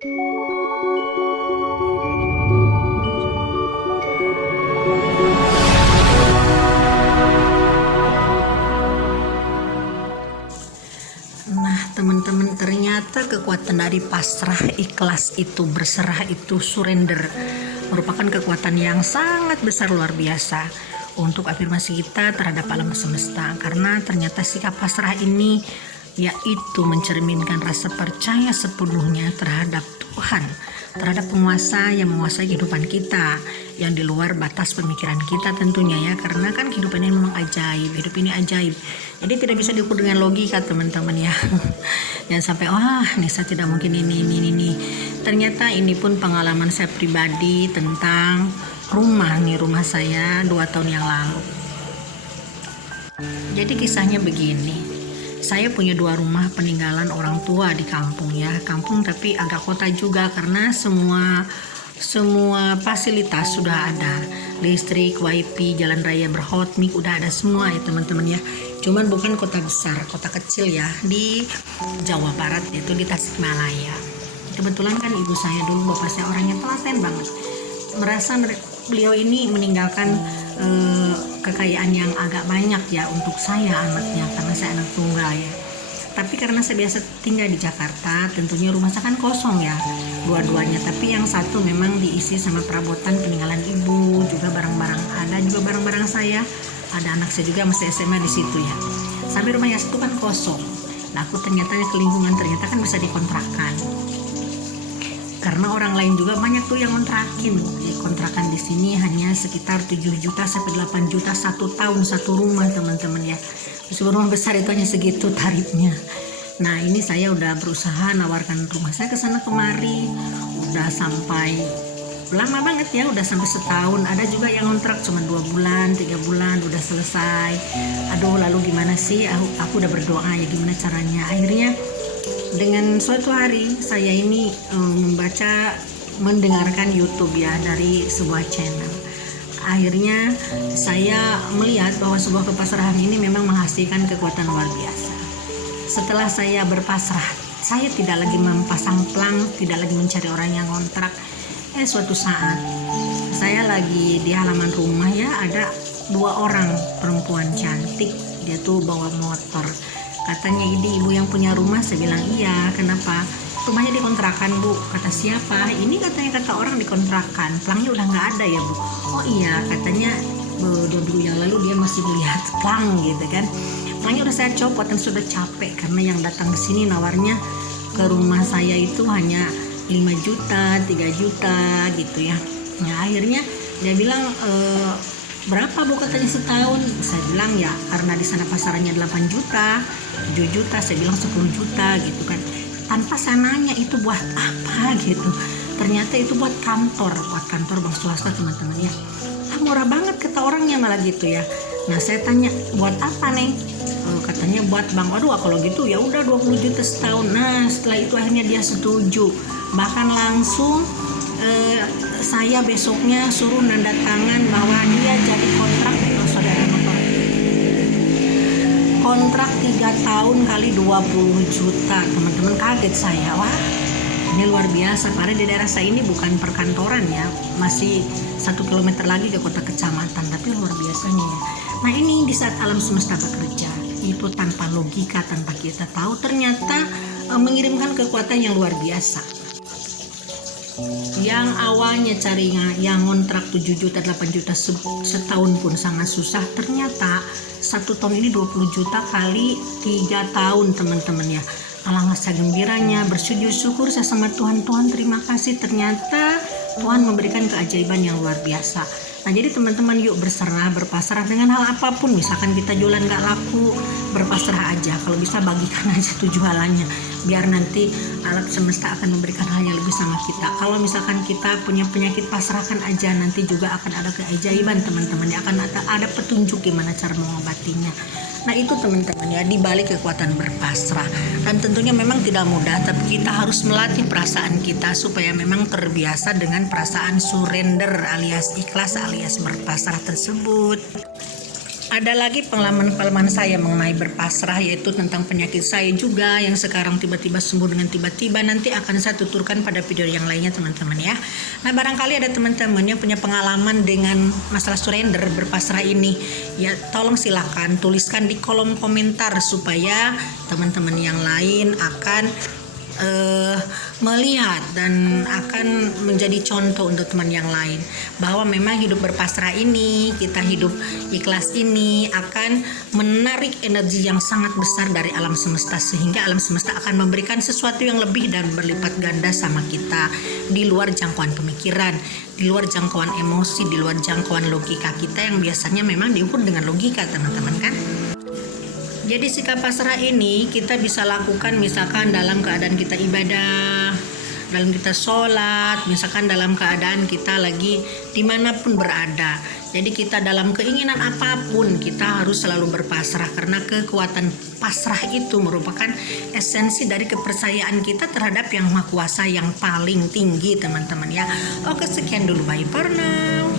Nah, teman-teman, ternyata kekuatan dari pasrah, ikhlas itu, berserah itu, surrender, merupakan kekuatan yang sangat besar, luar biasa untuk afirmasi kita terhadap alam semesta. Karena ternyata sikap pasrah ini yaitu mencerminkan rasa percaya sepenuhnya terhadap Tuhan, terhadap penguasa yang menguasai kehidupan kita, yang di luar batas pemikiran kita tentunya ya, karena kan kehidupan ini memang ajaib, hidup ini ajaib, jadi tidak bisa diukur dengan logika teman-teman ya. Jangan sampai Nisa tidak mungkin ini. Ternyata ini pun pengalaman saya pribadi tentang rumah saya 2 tahun yang lalu. Jadi kisahnya begini, saya punya 2 rumah peninggalan orang tua di kampung ya, kampung tapi agak kota juga, karena semua fasilitas sudah ada, listrik, wifi, jalan raya berhotmik udah ada semua ya teman-teman ya. Cuman bukan kota besar, kota kecil ya, di Jawa Barat, yaitu di Tasikmalaya. Kebetulan kan ibu saya dulu, bapak saya orangnya telaten banget, merasa beliau ini meninggalkan kekayaan yang agak banyak ya untuk saya anaknya, karena saya anak tunggal ya. Tapi karena saya biasa tinggal di Jakarta, tentunya rumah saya kan kosong ya, dua-duanya. Tapi yang satu memang diisi sama perabotan peninggalan ibu, juga barang-barang, ada juga barang-barang saya, ada anak saya juga masih SMA di situ ya. Sampai rumah yang satu kan kosong. Nah, aku ternyata ke lingkungan ternyata kan bisa dikontrakan. Karena orang lain juga banyak tuh yang kontrakin. Kontrakan di sini hanya sekitar 7 juta sampai 8 juta 1 tahun satu rumah teman-teman ya. Rumah besar itu hanya segitu tarifnya. Nah, ini saya udah berusaha nawarkan rumah saya ke sana kemari, udah sampai lama banget ya, udah sampai setahun. Ada juga yang kontrak cuma 2 bulan, 3 bulan udah selesai. Aduh, lalu gimana sih? Aku udah berdoa ya gimana caranya. Akhirnya dengan suatu hari saya ini mendengarkan YouTube ya dari sebuah channel. Akhirnya saya melihat bahwa sebuah kepasrahan ini memang menghasilkan kekuatan luar biasa. Setelah saya berpasrah, saya tidak lagi mempasang plang, tidak lagi mencari orang yang kontrak. Suatu saat saya lagi di halaman rumah ya, ada 2 orang perempuan cantik, dia tuh bawa motor. Katanya, ini ibu yang punya rumah. Saya bilang iya. Kenapa? Rumahnya dikontrakan bu. Kata siapa? Ini kata orang dikontrakan, pelangnya udah nggak ada ya bu. Oh iya, katanya 2 minggu yang lalu dia masih melihat pelang gitu kan. Pelangnya udah saya copot dan sudah capek, karena yang datang ke sini nawarnya ke rumah saya itu hanya 5 juta, 3 juta gitu ya. Nah, akhirnya dia bilang berapa bu katanya setahun. Saya bilang ya karena di sana pasarannya 8 juta, 7 juta, saya bilang 10 juta gitu kan. Tanpa saya nanya itu buat apa gitu. Ternyata itu buat kantor bank swasta teman-teman ya. Murah banget kata orangnya malah gitu ya. Nah, saya tanya buat apa neng? Katanya buat bank. Waduh, kalau gitu ya udah 20 juta setahun. Nah, setelah itu akhirnya dia setuju. Bahkan langsung saya besoknya suruh nanda tangan bahwa dia jadi kontrak itu saudara motor. Kontrak 3 tahun kali 20 juta teman-teman. Kaget saya, wah ini luar biasa. Padahal di daerah saya ini bukan perkantoran ya, masih 1 kilometer lagi ke kota kecamatan, tapi luar biasanya ya. Nah, ini di saat alam semesta bekerja itu tanpa logika, tanpa kita tahu, ternyata mengirimkan kekuatan yang luar biasa. Yang awalnya carinya yang ngontrak 7 juta 8 juta setahun pun sangat susah, ternyata 1 tahun ini 20 juta kali 3 tahun teman-teman ya. Alangkah saya gembiranya, bersujud syukur saya sama Tuhan terima kasih, ternyata Tuhan memberikan keajaiban yang luar biasa. Nah, jadi teman-teman yuk berserah, berpasrah dengan hal apapun. Misalkan kita jualan gak laku, berpasrah aja. Kalau bisa bagikan aja 7 halannya, biar nanti alam semesta akan memberikan hal yang lebih sama kita. Kalau misalkan kita punya penyakit, pasrahkan aja, nanti juga akan ada keajaiban teman-teman ya, akan ada petunjuk gimana cara mengobatinya. Nah, itu teman-teman ya, di balik kekuatan berpasrah. Dan tentunya memang tidak mudah, tapi kita harus melatih perasaan kita supaya memang terbiasa dengan perasaan surrender alias ikhlas alias berpasrah tersebut. Ada lagi pengalaman-pengalaman saya mengenai berpasrah, yaitu tentang penyakit saya juga yang sekarang tiba-tiba sembuh dengan tiba-tiba. Nanti akan saya tuturkan pada video yang lainnya teman-teman ya. Nah, barangkali ada teman-teman yang punya pengalaman dengan masalah surrender, berpasrah ini, ya tolong silakan tuliskan di kolom komentar supaya teman-teman yang lain akan melihat dan akan menjadi contoh untuk teman yang lain, bahwa memang hidup berpasrah ini, kita hidup ikhlas ini akan menarik energi yang sangat besar dari alam semesta, sehingga alam semesta akan memberikan sesuatu yang lebih dan berlipat ganda sama kita, di luar jangkauan pemikiran, di luar jangkauan emosi, di luar jangkauan logika kita yang biasanya memang diukur dengan logika teman-teman kan. Jadi sikap pasrah ini kita bisa lakukan misalkan dalam keadaan kita ibadah, dalam kita sholat, misalkan dalam keadaan kita lagi dimanapun berada. Jadi kita dalam keinginan apapun kita harus selalu berpasrah, karena kekuatan pasrah itu merupakan esensi dari kepercayaan kita terhadap Yang Maha Kuasa yang paling tinggi teman-teman ya. Oke, sekian dulu, bye for now.